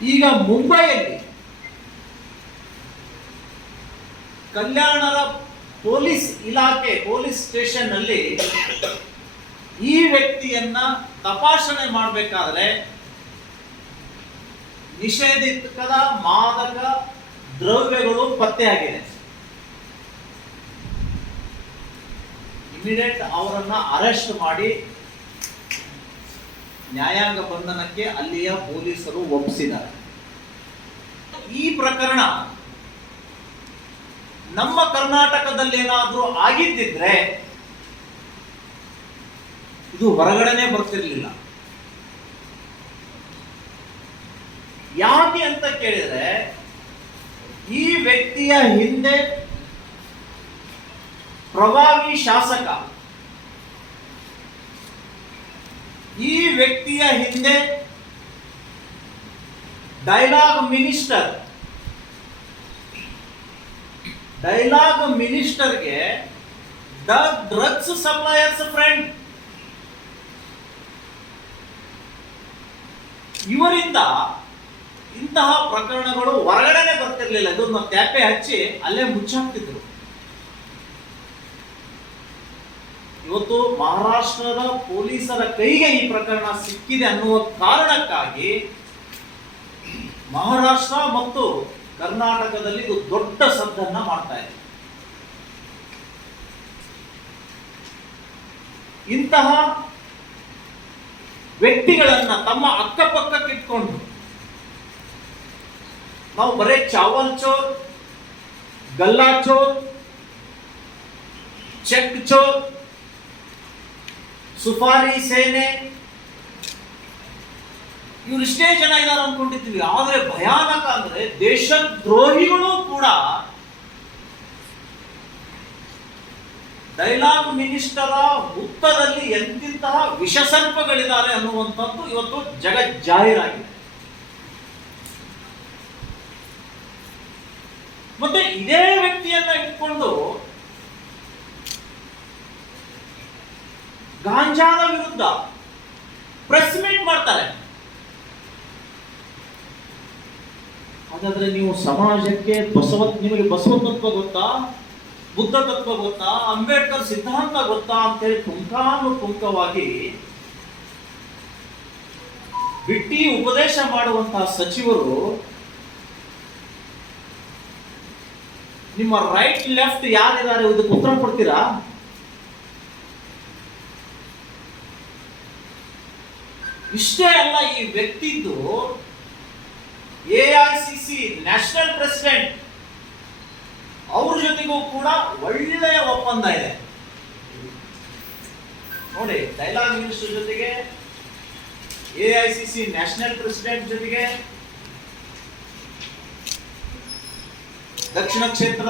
ಈಗ ಮುಂಬೈಯಲ್ಲಿ ಕಲ್ಯಾಣರ ಪೊಲೀಸ್ ಇಲಾಖೆ, ಪೊಲೀಸ್ ಸ್ಟೇಷನ್ನಲ್ಲಿ ಈ ವ್ಯಕ್ತಿಯನ್ನ ತಪಾಸಣೆ ಮಾಡಬೇಕಾದ್ರೆ ನಿಷೇಧಿತದ ಮಾದಕ ದ್ರವ್ಯಗಳು ಪತ್ತೆಯಾಗಿದೆ ಇಮಿಡಿಯೇಟ್ ಅವರನ್ನ ಅರೆಸ್ಟ್ ಮಾಡಿ ನ್ಯಾಯಾಂಗ ಬಂಧನಕ್ಕೆ ಅಲ್ಲಿಯ ಪೊಲೀಸರು ಒಪ್ಪಿಸಿದ್ದಾರೆ. ಈ ಪ್ರಕರಣ ನಮ್ಮ ಕರ್ನಾಟಕದಲ್ಲಿ ಏನಾದ್ರೂ ಆಗಿದ್ದಿದ್ರೆ ಇದು ಹೊರಗಡೆನೆ ಬರ್ತಿರ್ಲಿಲ್ಲ. ಯಾಕೆ ಅಂತ ಕೇಳಿದ್ರೆ ಈ ವ್ಯಕ್ತಿಯ ಹಿಂದೆ ಪ್ರಭಾವಿ ಶಾಸಕ ಈ ವ್ಯಕ್ತಿಯ ಹಿಂದೆ ಡೈಲಾಗ್ ಮಿನಿಸ್ಟರ್ ಡೈಲಾಗ್ ಮಿನಿಸ್ಟರ್ಗೆ ದ ಡ್ರಗ್ಸ್ ಸಪ್ಲೈಯರ್ಸ್ ಫ್ರೆಂಡ್ ಇವರಿಂದ ಇಂತಹ ಪ್ರಕರಣಗಳು ಹೊರಗಡೆನೆ ಬರ್ತಿರ್ಲಿಲ್ಲ. ಇದನ್ನ ತ್ಯಾಪೆ ಹಚ್ಚಿ ಅಲ್ಲೇ ಮುಚ್ಚಾಕ್ತಿದ್ರು. ಇವತ್ತು ಮಹಾರಾಷ್ಟ್ರದ ಪೊಲೀಸರ ಕೈಗೆ ಈ ಪ್ರಕರಣ ಸಿಕ್ಕಿದೆ ಅನ್ನುವ ಕಾರಣಕ್ಕಾಗಿ ಮಹಾರಾಷ್ಟ್ರ ಮತ್ತು ಕರ್ನಾಟಕದಲ್ಲಿ ಇದು ದೊಡ್ಡ ಸದ್ದನ್ನ ಮಾಡ್ತಾ ಇದೆ. ಇಂತಹ ವ್ಯಕ್ತಿಗಳನ್ನ ತಮ್ಮ ಅಕ್ಕಪಕ್ಕಕ್ಕಿಟ್ಕೊಂಡು ನಾವು ಬರೇ ಚಾವಲ್ ಚೋರ್, ಗಲ್ಲಾ ಚೋರ್, ಚೆಕ್ ಚೋರ್ ಸುಫಾರಿ ಸೇನೆ. ಇವ್ರು ಇಷ್ಟೇ ಜನ ಇದ್ದಾರೆ ಅನ್ಕೊಂಡಿದ್ವಿ. ಆದರೆ ಭಯಾನಕ ಅಂದ್ರೆ ದೇಶದ್ರೋಹಿಗಳು ಕೂಡ ಡೈಲಾಗ್ ಮಿನಿಸ್ಟರ ಹುತ್ತದಲ್ಲಿ ಎಂತಿಂತಹ ವಿಷಸರ್ಪಗಳಿದ್ದಾರೆ ಅನ್ನುವಂಥದ್ದು ಇವತ್ತು ಜಗ ಜಾಹೀರಾಗಿದೆ. ಮತ್ತೆ ಇದೇ ವ್ಯಕ್ತಿಯನ್ನ ಇಟ್ಕೊಂಡು ಗಾಂಜಾದ ವಿರುದ್ಧ ಪ್ರೆಸ್ ಮೀಟ್ ಮಾಡ್ತಾರೆ. ಹಾಗಾದ್ರೆ ನೀವು ಸಮಾಜಕ್ಕೆ ಬಸವ ನಿಮಗೆ ಬಸವ ತತ್ವ ಗೊತ್ತಾ? ಬುದ್ಧ ತತ್ವ ಗೊತ್ತಾ? ಅಂಬೇಡ್ಕರ್ ಸಿದ್ಧಾಂತ ಗೊತ್ತಾ ಅಂತೇಳಿ ಪುಂಖಾನುಪುಂಖವಾಗಿ ಬಿಟ್ಟಿ ಉಪದೇಶ ಮಾಡುವಂತಹ ಸಚಿವರು ನಿಮ್ಮ ರೈಟ್ ಲೆಫ್ಟ್ ಯಾರಿದ್ದಾರೆ, ಇದಕ್ಕೆ ಉತ್ತರ ಕೊಡ್ತೀರಾ? ಇಷ್ಟೇ ಅಲ್ಲ ಈ ವ್ಯಕ್ತಿದ್ದು A I C C, national president. ಅವ್ರ ಜೊತೆಗೂ ಕೂಡ ಒಳ್ಳೆಯ ಒಪ್ಪಂದ ಇದೆ. ನೋಡಿ, ಡೈಲಾಗ್ ಮಿನಿಸ್ಟರ್ ಜೊತೆಗೆ, A I C C, national president ಜೊತೆಗೆ, ದಕ್ಷಿಣ ಕ್ಷೇತ್ರ